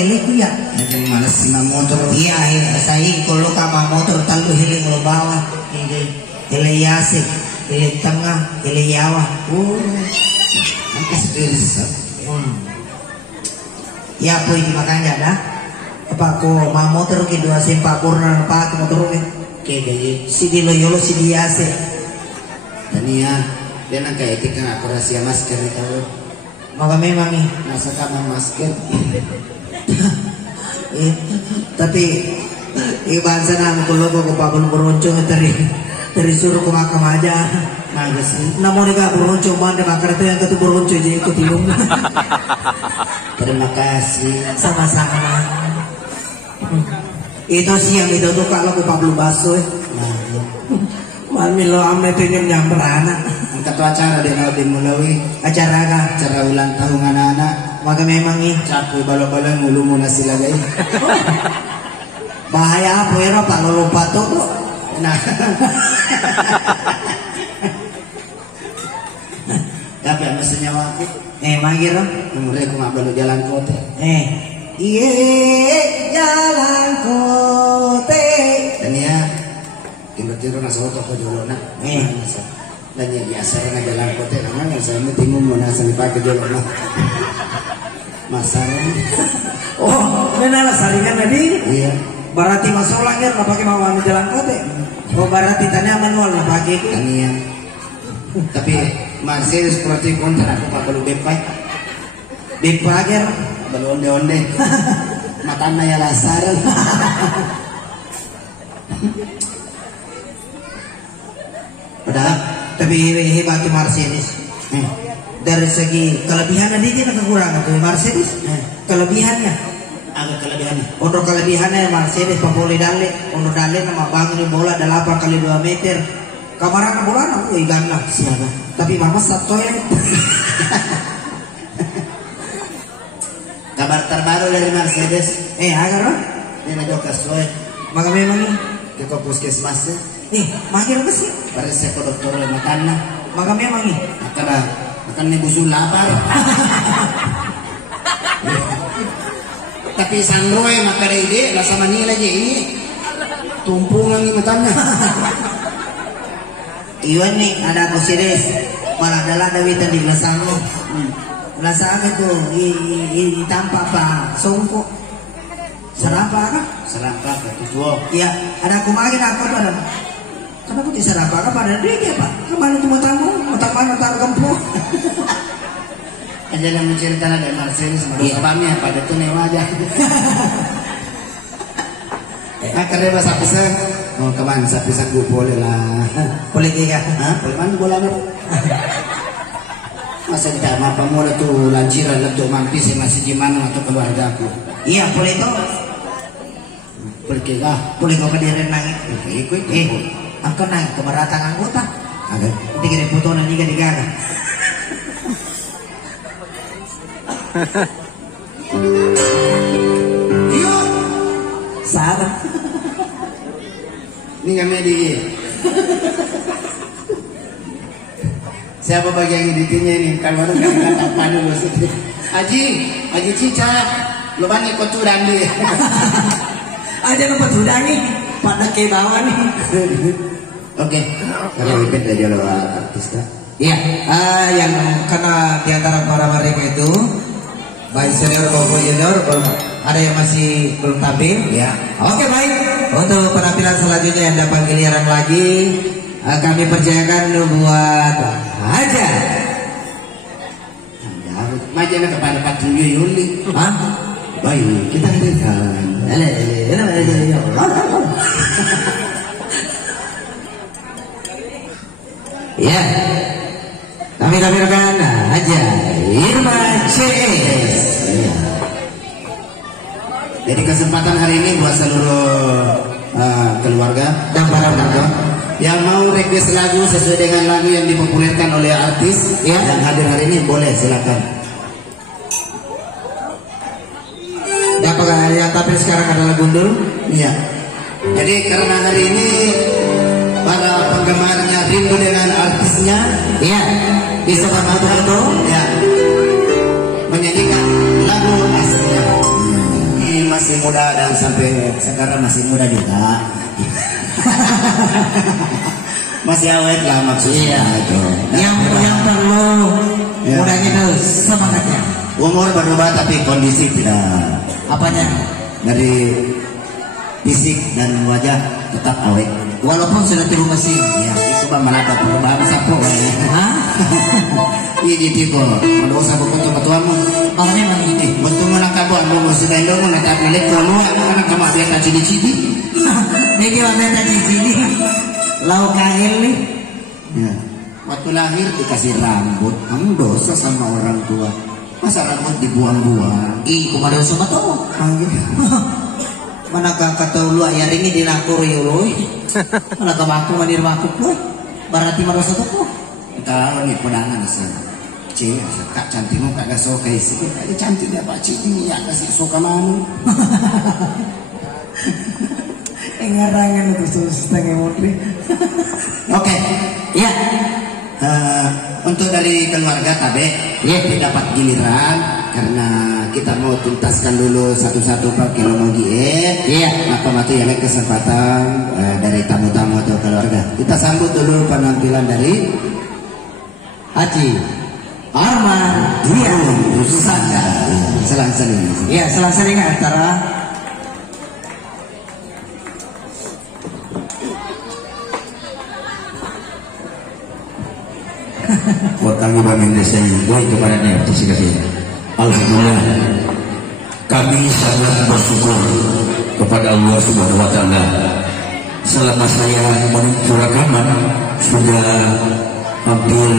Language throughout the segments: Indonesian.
heliku ya. Yang malas na motor. Iya, saya kalau kama motor talu heli lo bawah. Heli yasik, heli tengah, heli yawa. Nanti sendiri. Ya apa ini makanya dah. Apa ko ma motor ke dua sempak purna pak motor ke. Kayak Si di loyolo si di yasik. Dan ya, dia nak kayak etika aku rahasia masker itu. Maka memang nih. Masa kamu masker. Tapi iban sana ko logo ko pa beroncong dari suruh ko makam aja. Bagus nih. Namun ika beroncong mande makarta yang ketu beroncong jadi ikut ilmu. Terima kasih. Sama-sama. Itu sih yang itu tuh kalau ko Pablo Baso. Mami lo amne tuh nyamber anak. Angkat acara dia mau dimulai. Acara kah? Acara ulang tahun anak-anak. Maka memang nih. Capu balo-balo ngulu muna sila guys. Bahaya apa ya Pak lo lupa tuh. Nah. Tapi apa senyawa aku? Manggil lo. Kemudian aku nggak balu jalan kota. Iye jalan kote. Dan ya, tiba-tiba nasi otot ke jolona. Dan ya biasa na jalan kota. Karena nggak saya mesti mau nasi dipakai jolona. Masalah. Oh, benar saringan tadi. Iya. Berarti masalahnya nggak pakai mau jalan kote. Oh, berarti tanya manual nggak pakai itu. Dan iya. Tapi Mercedes seperti konten aku pak balu bepai. Bepager. Balu onde-onde. Matanya ya lasaran. Padahal tapi hebat Mercedes. Dari segi kelebihannya dia kekurangan tuh Mercedes. Kelebihannya Agak kelebihannya. untuk kelebihannya Mercedes boleh dale. Untuk dale nama bangun bola 8 kali 2 meter. Kamaran bola aku ikan lah siapa. Tapi mama satu ya. Kabar terbaru dari Mercedes. Agar lah. Ini ngajak sesuai. Maka memang Ke puskesmas. makin apa sih? Pada saya ke dokter makanan. Maka memang Akan nih busul lapar. Tapi Sandroy maka ada ide lah sama nilai aja ini. Tumpungan ini matanya. Iwan nih ada Mercedes. Malah adalah ada witan di belakang lo. Belakang itu tampak pak songkok. Serapa kan? Serapa ketua. Ya ada kumain aku tuh ada. Kenapa di serapa kan pada dia pak? Kemana tuh matamu? Matamu tak kempu. Aja yang menceritakan dari Mercedes sama sebabnya pada itu newa aja. Akhirnya bahasa pisang. Oh kemana pisang gue boleh lah. Politika. Boleh mana bola nih? Masa kita apa mulai tuh lanjiran untuk mampis masih gimana atau keluarga aku? Iya boleh itu. Politika. Boleh kau kedirin nangis. Ikut. Angkau naik keberatan anggota. Ada. Tiga foto nanti kan. Iya. Salah. Ini kami di. Siapa bagian editnya ini? Kalau ada kata apa dulu sih? Haji Cica, lo banyak kocuran dia. Ada lupa sudah nih, pada ke bawah nih. Oke, karena event dari artis kan? Iya, yang karena diantara para mereka itu baik senior maupun junior belum ada yang masih belum tampil. Ya, oke baik. Untuk penampilan selanjutnya yang dapat giliran lagi kami percayakan buat aja. Majana kepada Pak Yuli. Baik, kita dengarkan. Ya, kami tampilkan aja Irma CS. Jadi kesempatan hari ini buat seluruh keluarga dan para penonton yang mau request lagu sesuai dengan lagu yang dipopulerkan oleh artis yang hadir hari ini boleh silakan. Apakah yang tampil sekarang adalah Gundul? Iya. Jadi karena hari ini para penggemarnya rindu dengan artisnya, iya, bisa foto-foto, ya, menyanyikan lagu aslinya. masih muda dan sampai sekarang masih muda juga. Masih awet lah maksudnya itu. Yang perlu mudanya itu semangatnya. Umur berubah tapi kondisi tidak. Apanya? Dari fisik dan wajah tetap awet. Walaupun sudah turun mesin. Ya, itu mah menata perubahan sapo kayaknya. Hah? Iya gitu kok. Mau sapo untuk ketuamu. Makanya memang ini. Bentuk mana kamu mau sudah dong menetap milik kamu anak kamu dia tak cidi-cidi. Ini mana tadi sini? Lau kail nih. Ya. Waktu lahir dikasih rambut, kamu dosa sama orang tua. Masa rambut dibuang-buang? Ih, kumada sama tuh. Panggil. Mana kata lu ayah ringi di nakur yului. Mana kamaku mandir makuk lu. Berarti madosa tuh. Tahu nih pedangan sana. Cik, kak cantikmu kagak suka isi. Kak cantik dia pak cik ini ya kasih suka manu. Engarangan itu setengah murni. Oke, ya. Untuk dari keluarga Tabe, dapat giliran karena kita mau tuntaskan dulu satu-satu Pak Kilomogi. Maka mati yang kesempatan dari tamu-tamu atau keluarga. Kita sambut dulu penampilan dari Haji Arman Rusanda. Selang-seling. Iya, selang-seling antara Waktu kami desain buat kepadanya kasih. Alhamdulillah kami sangat bersyukur kepada Allah Subhanahu Wa Taala. Selama saya menuju rekaman sudah hampir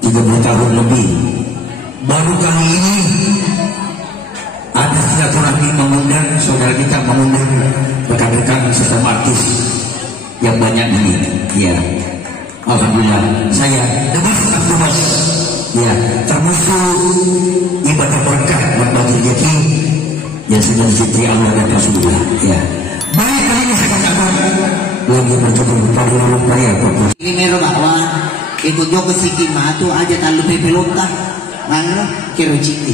30 tahun lebih. Baru kali ini ada silaturahmi mengundang saudara kita, mengundang rekan-rekan sesama artis yang banyak ini. Ya. Alhamdulillah saya Demas Abdulmas ya termasuk ibadah berkah berbagi rezeki yang sudah diciptai Allah dan Rasulullah ya. Baik kali ini saya katakan lagi bertemu pada orang kaya ini mero bahwa itu joko siki matu aja talu pepelota mana kiro ciki.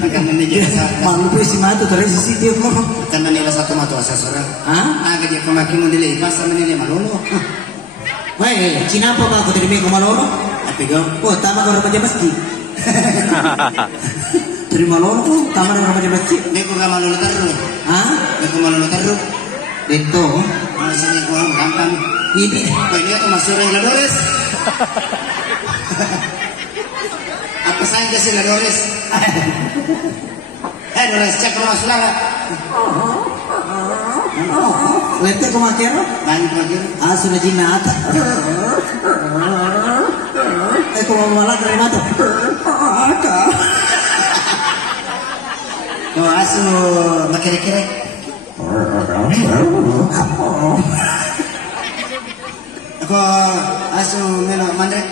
Akan menjadi malu si matu terus si dia mau akan menilai satu matu asas orang. Hah? Agak dia kemaki menilai pas menilai malolo. Weh, Cina apa aku terima ke malolo? Tapi go. Oh, tamat orang remaja masjid. Terima malolo tuh, tamat orang remaja masjid. Ini aku gak malolo terus. Hah? Ini aku malolo terus. Itu. Malasnya aku orang gampang. Ini. Baik dia tuh masuk orang Ladores. Apa saja sih Ladores? Dores cek rumah sulala. Lete ko makero? Banyak lagi. Sudah jinata. Ko mawala dari mata. Ko asu makere-kere. Ko asu melo mandre.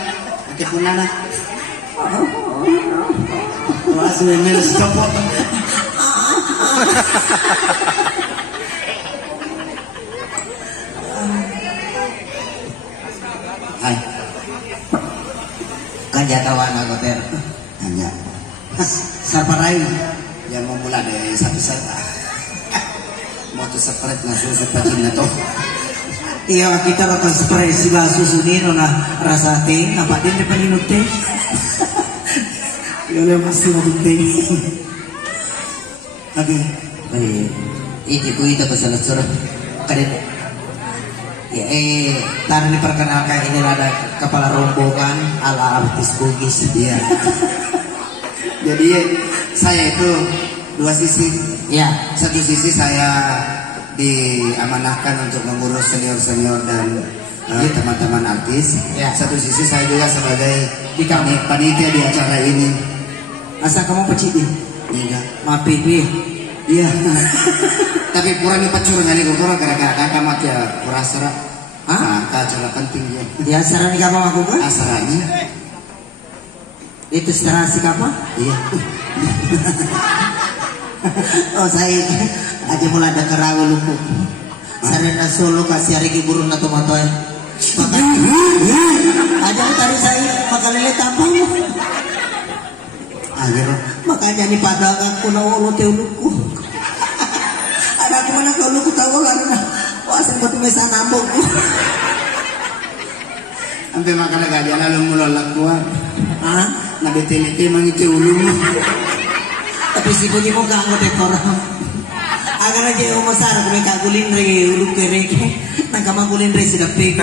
Ke punana. Ko asu melo stopo. Hai. Kan jatawan aku ter. Hanya Sarparai. yang memulai dari satu saja. Mau tuh separate nasuh seperti itu. Iya kita akan spray si susu ini nona rasa teh apa dia depan inut teh. Iya masih mau teh. Oke. Ini ku itu kesalah surah. Kadet. Ya taruh diperkenalkan ini ada kepala rombongan ala artis Bugis dia. Jadi saya itu dua sisi. Ya. Satu sisi saya diamanahkan untuk mengurus senior-senior dan teman-teman artis. Ya. Satu sisi saya juga sebagai panitia di acara ini. Asa kamu pecidi? Iya. Mapipi. Iya. Tapi kurang pecur ngani kurang gara-gara kakak mati ya kurang serak. Acara penting ya. Ya saran di kamu aku kan? Asalnya. Itu secara asik apa? Iya. Oh saya aja mulai ada kerawa lupu. Sarana Solo kasih hari burung atau motoy. Aja tadi saya makan lele tampang. Akhirnya makanya nih pada aku nawolo teuluku. Ada aku mana kalau ku tahu karena wasan buat mesa nambok. Sampai makan lagi ada lalu mulai lakuan. Ah, nabi teliti mangiti ulumu. Tapi si puji mo gak ngote korang. Agar aja umusar kami kagulin re uluk kereke. Nagkamagulin re sila pegi.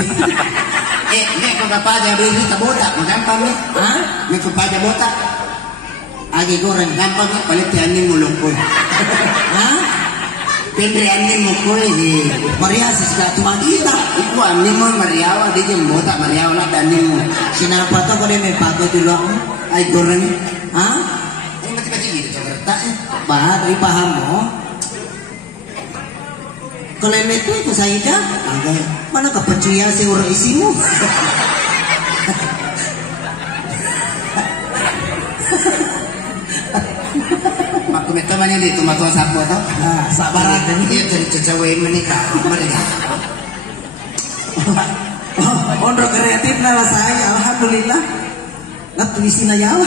Ini kung kapada beli tabotak, magampang ni. Ha? May kapada botak. Agi ko rin, gampang ni palit yanin mo lungkod. Ha? Pindri yanin mo ko eh. Maria sa sila tumagita. Iku anin mo Mariawa, di yung botak Mariawa lang yanin mo. Sinapato ko rin may pagod dulu ako. Ay ko rin. Ha? Ay mati-mati gitu cerita eh. Bahar, ipaham mo. Kalau itu aku saya dah, mana kepercayaan si orang isimu? Mak meto mana di rumah tua sapu tu? Sabar aja ni. Dia jadi cewek menikah, mereka. Ondro kreatif nala saya, alhamdulillah. Nak tulisin aja.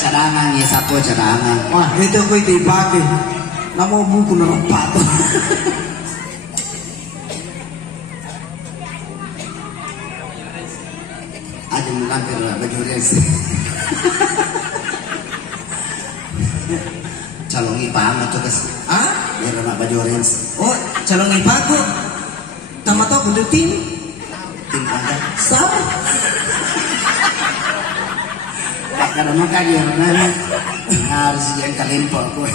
Cadangan ya sapu cadangan. Wah itu aku itu dipakai. Nama buku nerempat. Ada melampir baju res. Calon ipam atau kes? Ah? Biar nak baju res. Oh, calon ipam aku. Tamat aku butuh tim. Tim apa? Sab. Karena makanya harus yang kalimpo aku.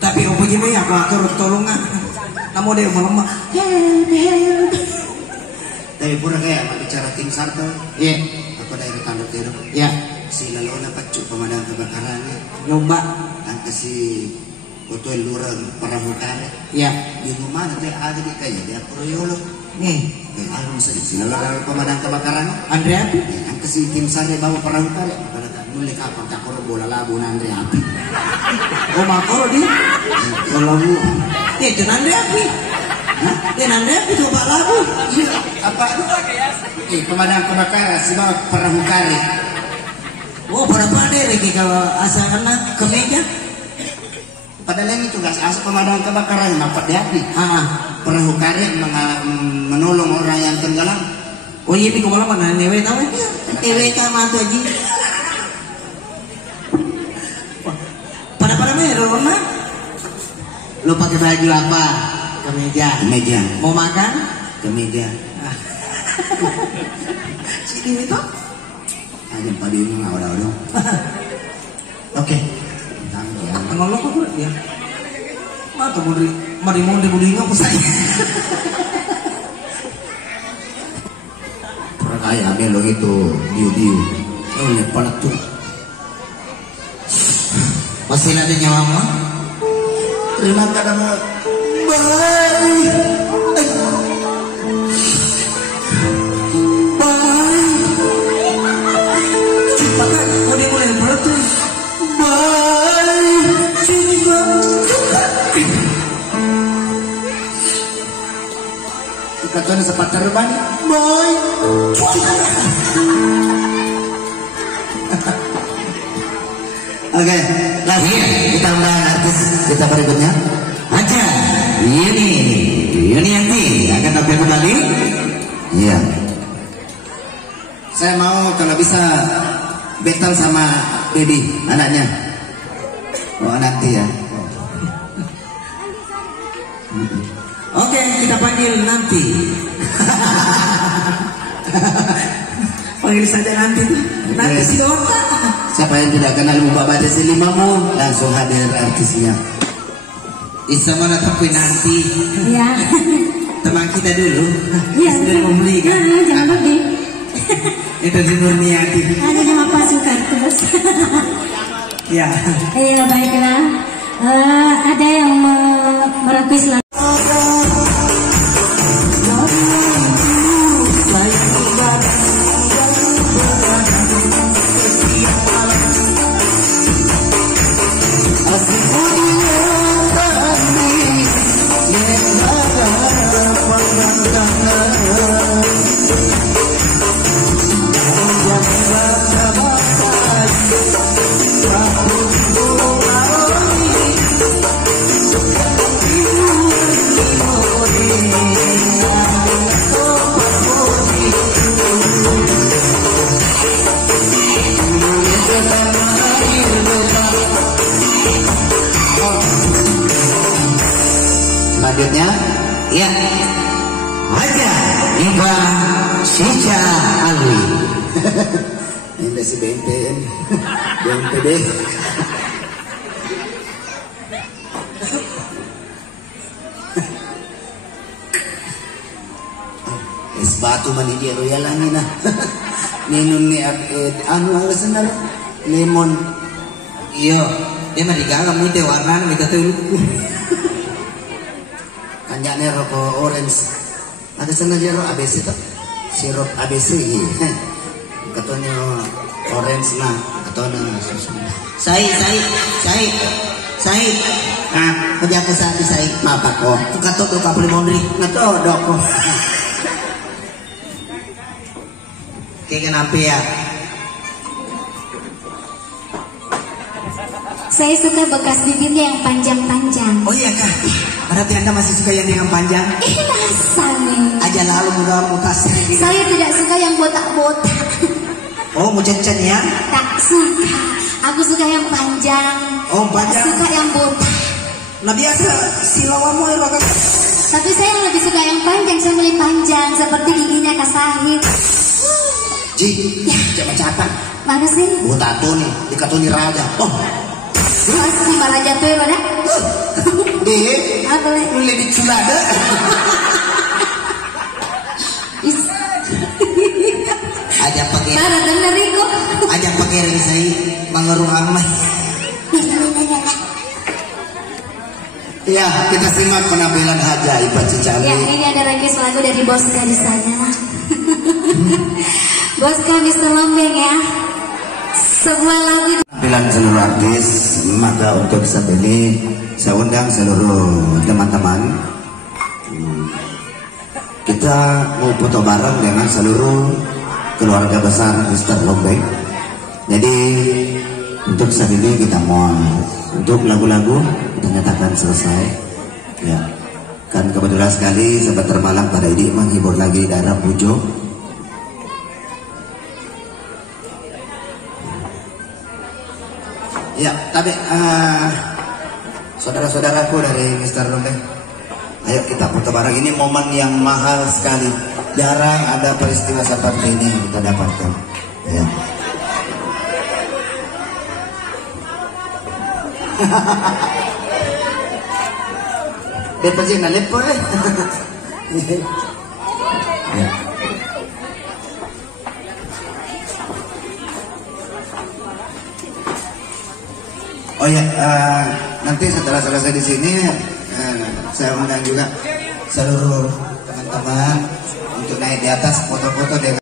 Tapi apa gimana aku harus tolong nggak? Kamu dia melemah. Tapi pura kayak bicara tim sarto. Iya. Aku dari tanduk itu. Iya. Si lalu dapat cukup pemadam kebakarannya. Nyoba. Dan kasih foto lurang perahu karet. Iya. Di rumah nanti ada di kayak dia proyolo. Nih. Dan alun sedih. Lalu pemadam kebakaran. Andre api. Yang kasih tim sarto bawa perahu karet. Nulik apa kakor bola labu nandre api. Oh makor dia. Bola labu. Itu nandre api. Dia nandre api coba labu. Apa? Pemadam kebakaran sebab perahu karet. Oh berapa deh kalau asal kena kemeja. Padahal ini tugas asal pemadam kebakaran dapat di api. Perahu karet menolong orang yang tenggelam. Oh iya ini kemana mana newe tahu? Newe kama tu aja. Pada rumah lo pakai baju apa? Kemeja. Kemeja. Mau makan? Kemeja. Sini itu? Aja pada ini nggak ada. Oke. Tanggal lo kok ya? Mata mari mau dibudi nggak usai. Perkaya melo itu diu. Oh lepas tuh. Masih ada nyawa mah? Terima kasih mah. Bye. Bye. Cepat kan, mulai berarti. Bye. Cepat. Kita tuh sempat terbang. Bye. Oke, kita undang artis kita berikutnya. Aja, ini Yanti akan tampil kembali. Iya. Saya mau kalau bisa battle sama Dedi, anaknya. Oh nanti ya. Oke, kita panggil nanti. Panggil saja nanti. Nanti si Dota. Siapa yang tidak kenal Mbak Badas Limamu langsung hadir artisnya. Isa mana tapi nanti. Ya. Teman kita dulu. Iya. Sudah membeli kan? Jangan beli. Itu si Nurniati. Ada nama pasukan terus. Ya. Iya baiklah. Ada yang merequest lagu. Selanjutnya, ya, Haja Iba Sija Alwi. ini si BNPN, BNPB. Es batu mani dia royal angin nah. Ninun ni anu ang senar lemon. Iya, dia mah digagam itu warna itu tuh. Kanjane rokok orange. Ada sana dia rokok ABC tuh. Sirup ABC gitu. Katanya orange nah, katanya susu. Sai. Ah, kerja kesah di saya apa kok? Kato tuh kapri mondri. Ngato dok kok. Kayak kenapa ya? Saya suka bekas bibirnya yang panjang-panjang. Oh iya kak, berarti anda masih suka yang dengan panjang? Masa nih? Aja lalu mutasi gitu. Saya tidak suka yang botak-botak. Oh mau cen ya? Tak suka. Aku suka yang panjang. Oh panjang. Suka yang botak. Nah biasa silawamu ya kak. Tapi saya lebih suka yang panjang. Saya milih panjang seperti giginya Kak Sahid. Ji, jangan catat. Mana sih? Tato nih, dikatoni raja. Oh, Masih malah jatuh ya mana? deh, Apa leh? lebih culada. Aja pakai. Mana bener itu? Aja pakai ring saya mengerung amai. Ya, kita simak penampilan Haja Iba Cicali. Ya, ini ada request lagu dari Boska di sana. Boska Mr. Lombeng ya. Sebuah lagu. Penampilan seluruh artis, maka untuk saat ini saya undang seluruh teman-teman. Kita mau foto bareng dengan seluruh keluarga besar Mr. Lombeng. Jadi untuk saat ini kita mau untuk lagu-lagu kita nyatakan selesai. Ya, kan kebetulan sekali sebentar malam pada ini menghibur lagi daerah Pujo. Ya, tapi saudara-saudaraku dari Mr. Lombeng, ayo kita foto bareng. Ini momen yang mahal sekali. Jarang ada peristiwa seperti ini yang kita dapatkan. Ya. Depan sih nalip po eh. Ya. Oh ya, nanti setelah selesai di sini saya undang juga seluruh teman-teman untuk naik di atas foto-foto dengan